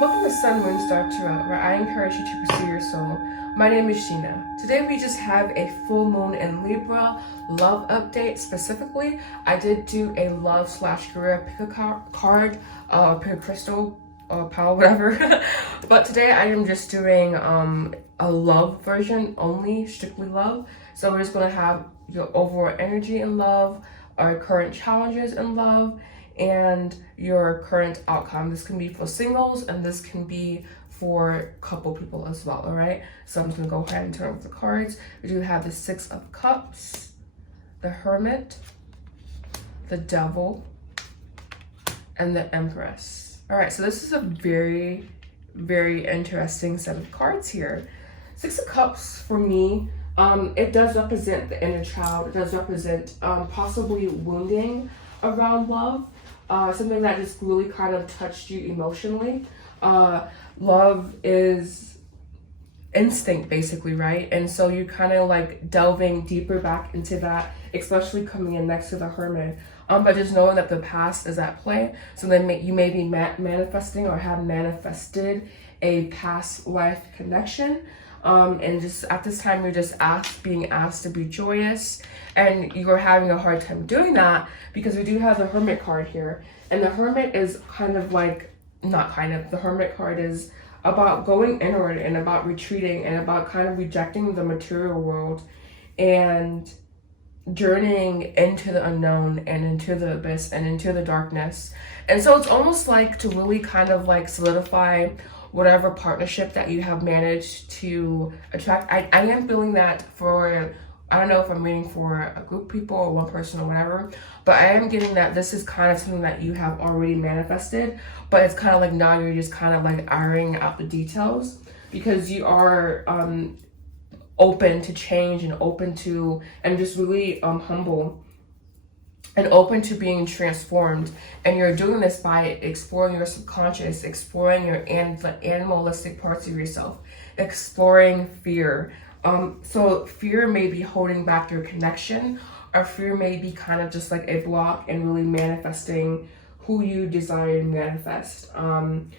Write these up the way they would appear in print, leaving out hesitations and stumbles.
welcome to Sun, Moon, Star, Tarot, where I encourage you to pursue your soul. My name is Sheena. Today we just have a full moon in Libra love update. Specifically, I did do a love/career pick a card, pick a crystal, pal, whatever. But today I am just doing a love version only, strictly love. So we're just going to have your overall energy in love, our current challenges in love, and your current outcome. This can be for singles and this can be for couple people as well. All right, so I'm just gonna go ahead and turn over the cards. We do have the Six of Cups, the Hermit, the Devil, and the Empress. All right, so this is a very interesting set of cards here. Six of Cups for me, it does represent the inner child. It does represent possibly wounding around love. Something that just really kind of touched you emotionally. Love is instinct, basically, right? And so you're kind of like delving deeper back into that, especially coming in next to the Hermit. But just knowing that the past is at play. So then you may be manifesting or have manifested a past life connection. And just at this time, you're just being asked to be joyous, and you're having a hard time doing that because we do have the Hermit card here. And the Hermit is the Hermit card is about going inward and about retreating and about kind of rejecting the material world and journeying into the unknown and into the abyss and into the darkness. And so it's almost like to really kind of like solidify whatever partnership that you have managed to attract. I am feeling that for, I don't know if I'm reading for a group of people or one person or whatever, but I am getting that this is kind of something that you have already manifested, but it's kind of like now you're just kind of like ironing out the details because you are open to change and open to, and just really humble and open to being transformed. And you're doing this by exploring your subconscious, exploring the animalistic parts of yourself, exploring fear. So fear may be holding back your connection, or fear may be kind of just like a block and really manifesting who you desire to manifest. And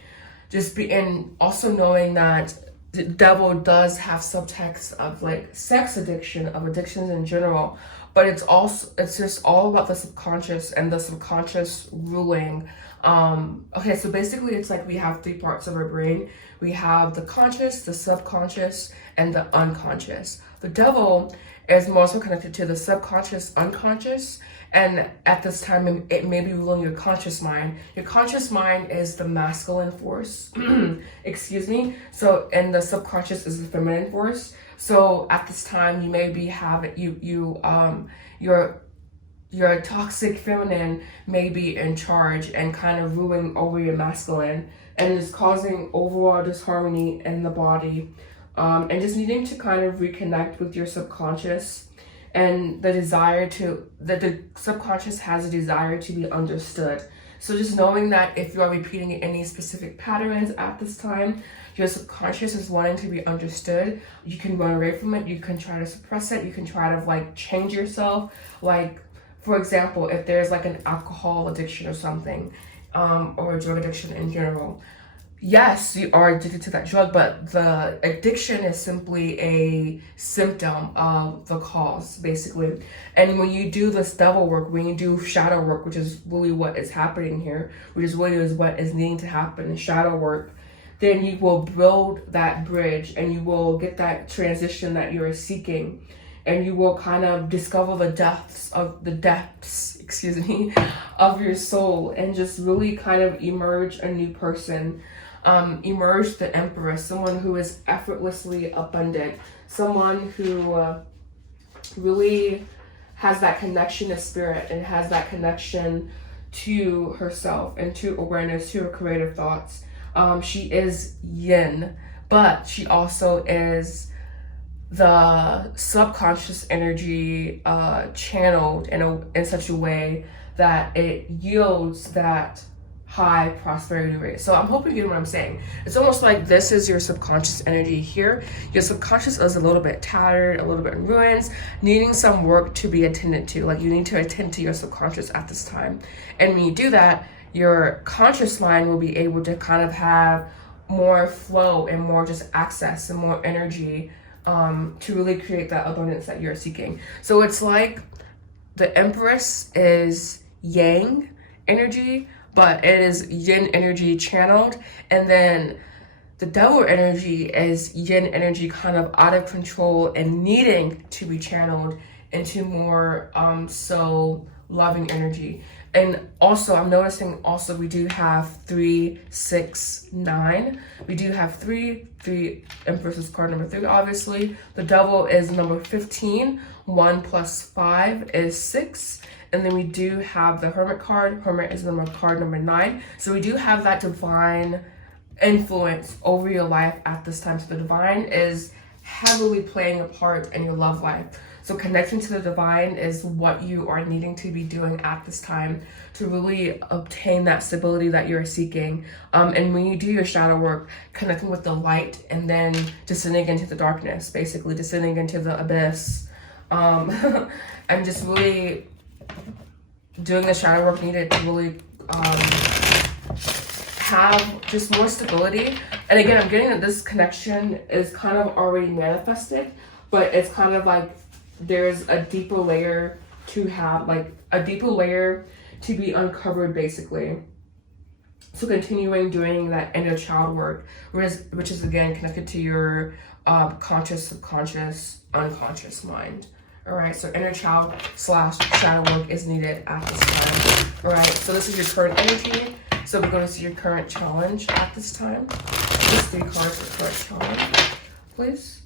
also knowing that the devil does have subtext of like sex addiction, of addictions in general, but it's just all about the subconscious and the subconscious ruling. Okay, so basically it's like we have three parts of our brain. We have the conscious, the subconscious, and the unconscious. The devil is more so connected to the subconscious, unconscious, and at this time it may be ruling your conscious mind. Your conscious mind is the masculine force, excuse me. So, and the subconscious is the feminine force. So at this time you may be your toxic feminine may be in charge and kind of ruling over your masculine, and is causing overall disharmony in the body, and just needing to kind of reconnect with your subconscious and the subconscious has a desire to be understood. So just knowing that if you are repeating any specific patterns at this time, your subconscious is wanting to be understood. You can run away from it. You can try to suppress it. You can try to like change yourself. Like, for example, if there's like an alcohol addiction or something, or a drug addiction in general, yes, you are addicted to that drug, but the addiction is simply a symptom of the cause, basically. And when you do this devil work, when you do shadow work, which is really what is happening here, which is really what is needing to happen in shadow work, then you will build that bridge and you will get that transition that you're seeking. And you will kind of discover the depths, of your soul, and just really kind of emerge a new person. Emerge the Empress, someone who is effortlessly abundant, someone who really has that connection to spirit and has that connection to herself and to awareness, to her creative thoughts. She is yin, but she also is the subconscious energy channeled in such a way that it yields that high prosperity rate. So I'm hoping you get what I'm saying. It's almost like this is your subconscious energy here. Your subconscious is a little bit tattered, a little bit in ruins, needing some work to be attended to. Like you need to attend to your subconscious at this time. And when you do that, your conscious mind will be able to kind of have more flow and more just access and more energy to really create that abundance that you're seeking. So it's like the Empress is yang energy, but it is yin energy channeled, and then the Devil energy is yin energy, kind of out of control and needing to be channeled into more so loving energy. And also I'm noticing also we do have 3, 6, 9. We do have 3 Empress is card number 3, obviously. The Devil is number 15. 1 plus 5 is 6. And then we do have the Hermit card. Hermit is card number 9. So we do have that divine influence over your life at this time. So the divine is heavily playing a part in your love life. So connecting to the divine is what you are needing to be doing at this time to really obtain that stability that you're seeking. And when you do your shadow work, connecting with the light and then descending into the darkness, basically descending into the abyss, and just really doing the shadow work needed to really have just more stability. And again, I'm getting that this connection is kind of already manifested, but it's kind of like there's a deeper layer to have, like a deeper layer to be uncovered, basically. So continuing doing that inner child work, which is again connected to your conscious, subconscious, unconscious mind. All right, so inner child / shadow work is needed at this time. All right, so this is your current energy. So we're going to see your current challenge at this time. Just 3 cards for current challenge, please.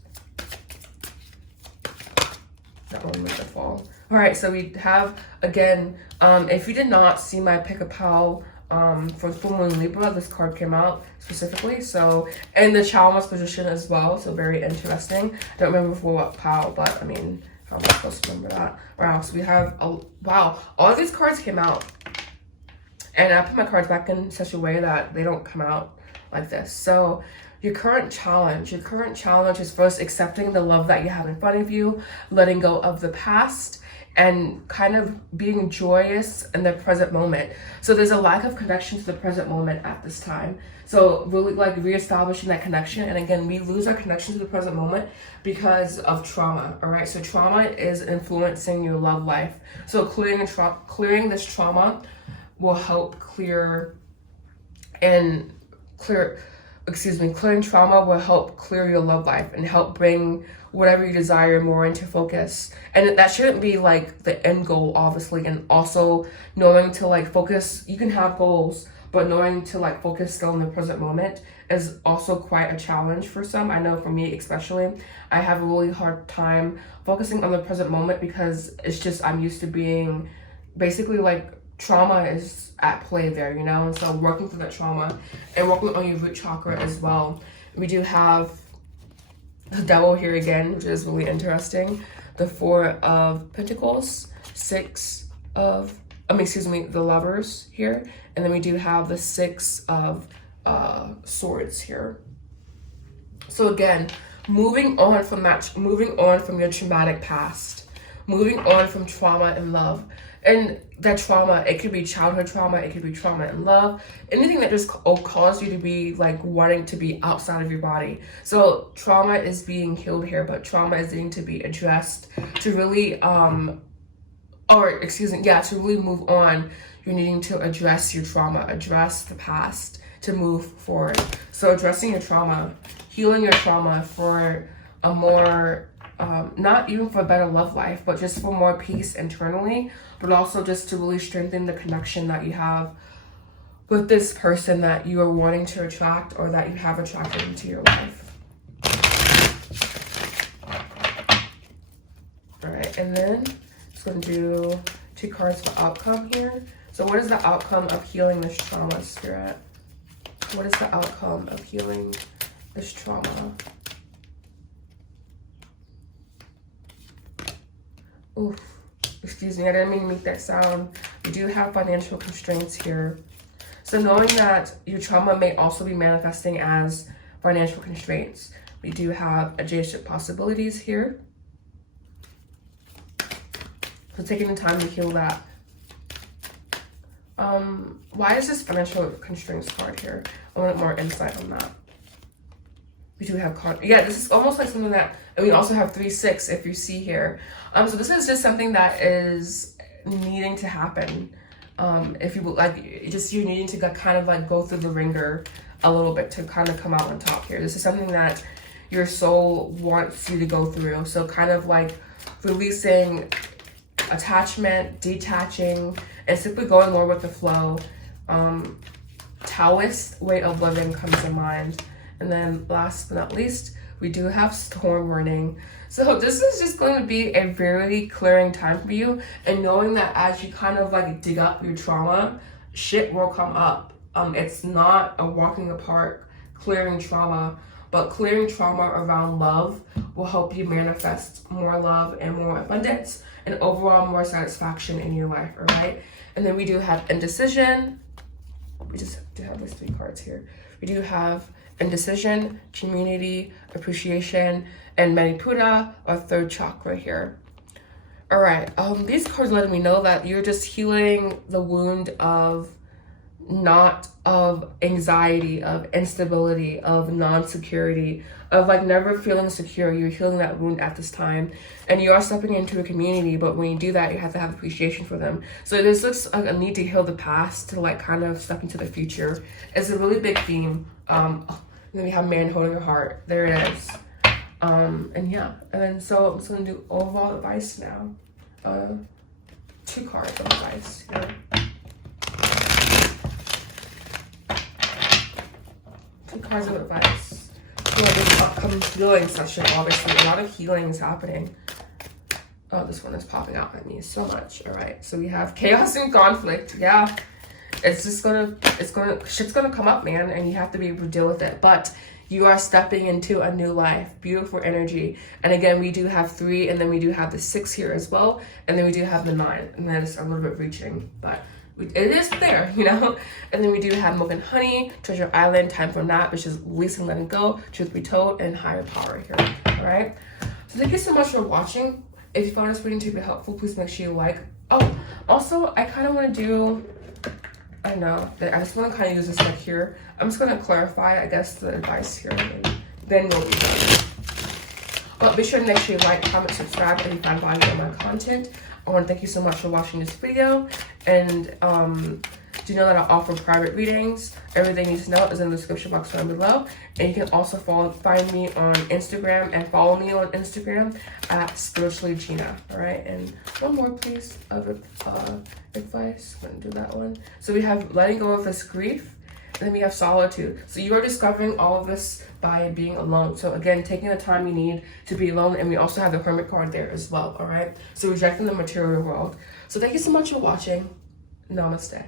That one made it fall. All right, so we have, again, if you did not see my pick a pal for full moon Libra, this card came out specifically. So, and the childless position as well. So very interesting. I don't remember for what pal, but I mean, how am I supposed to remember that? Wow, so we have, wow, all of these cards came out. And I put my cards back in such a way that they don't come out like this. So your current challenge is first accepting the love that you have in front of you, letting go of the past, and kind of being joyous in the present moment. So there's a lack of connection to the present moment at this time. So really like reestablishing that connection. And again, we lose our connection to the present moment because of trauma, all right? So trauma is influencing your love life. So clearing this trauma will help clearing trauma will help clear your love life and help bring whatever you desire more into focus. And that shouldn't be like the end goal, obviously. And also knowing to like focus, you can have goals, but knowing to like focus still in the present moment is also quite a challenge for some. I know for me especially, I have a really hard time focusing on the present moment because it's just, I'm used to being basically like trauma is at play there, you know? And so working through that trauma and working on your root chakra as well. We do have the Devil here again, which is really interesting. The 4 of Pentacles, the Lovers here. And then we do have the 6 of Swords here. So again, moving on from your traumatic past, moving on from trauma and love. And that trauma, it could be childhood trauma, it could be trauma in love, anything that just caused you to be like wanting to be outside of your body. So trauma is being healed here, but trauma is needing to be addressed to really, to really move on. You're needing to address your trauma, address the past to move forward. So addressing your trauma, healing your trauma for a more, not even for a better love life, but just for more peace internally, but also just to really strengthen the connection that you have with this person that you are wanting to attract or that you have attracted into your life. All right, and then just going to do 2 cards for outcome here. So what is the outcome of healing this trauma, Spirit? What is the outcome of healing this trauma? Oof. Excuse me, I didn't mean to make that sound. We do have financial constraints here. So knowing that your trauma may also be manifesting as financial constraints. We do have adjacent possibilities here. So taking the time to heal that. Why is this financial constraints card here? I want more insight on that. We do have this is almost like something that, and we also have 3-6 if you see here. So this is just something that is needing to happen. If you like, you're needing to kind of like go through the ringer a little bit to kind of come out on top here. This is something that your soul wants you to go through. So kind of like releasing attachment, detaching, and simply going more with the flow. Taoist way of living comes to mind. And then last but not least, we do have storm warning. So this is just going to be a very clearing time for you, and knowing that as you kind of like dig up your trauma, shit will come up. It's not a walking apart clearing trauma, but clearing trauma around love will help you manifest more love and more abundance and overall more satisfaction in your life, all right? And then we do have indecision. We just do have these 3 cards here. We do have indecision, community, appreciation, and Manipura, our 3rd chakra here. All right, these cards letting me know that you're just healing the wound of anxiety, of instability, of non-security, of like never feeling secure. You're healing that wound at this time, and you are stepping into a community, but when you do that, you have to have appreciation for them. So there's just a need to heal the past to like kind of step into the future. It's a really big theme. And then we have man holding your heart. There it is. And yeah, and then so I'm just gonna do overall advice now. 2 cards of advice here. 2 cards of advice for this upcoming healing session. Obviously, a lot of healing is happening. Oh, this one is popping out at me so much. All right, so we have chaos and conflict. Yeah, shit's gonna come up, man, and you have to be able to deal with it. But you are stepping into a new life. Beautiful energy. And again, we do have 3, and then we do have the 6 here as well, and then we do have the 9, and that is a little bit reaching, but it is there, you know. And then we do have Milk and Honey, Treasure Island, Time for Nap, which is releasing, letting go, Truth Be Told, and Higher Power here. All right. So thank you so much for watching. If you found this reading to be helpful, please make sure you like. Oh, also, I kind of want to do. I know that I just want to kind of use this deck here. I'm just going to clarify, I guess, the advice here, and then we'll be done. But be sure to make sure you like, comment, subscribe, and you find value in my content. I want to thank you so much for watching this video, and do know that I offer private readings. Everything you need to know is in the description box down below, and you can also find me on Instagram and follow me on Instagram at spirituallygina. All right, and one more piece of advice. I'm gonna do that one. So we have letting go of this grief, and then we have solitude. So you are discovering all of this by being alone. So again, taking the time you need to be alone, and we also have the Hermit card there as well. All right, so rejecting the material world. So thank you so much for watching. Namaste.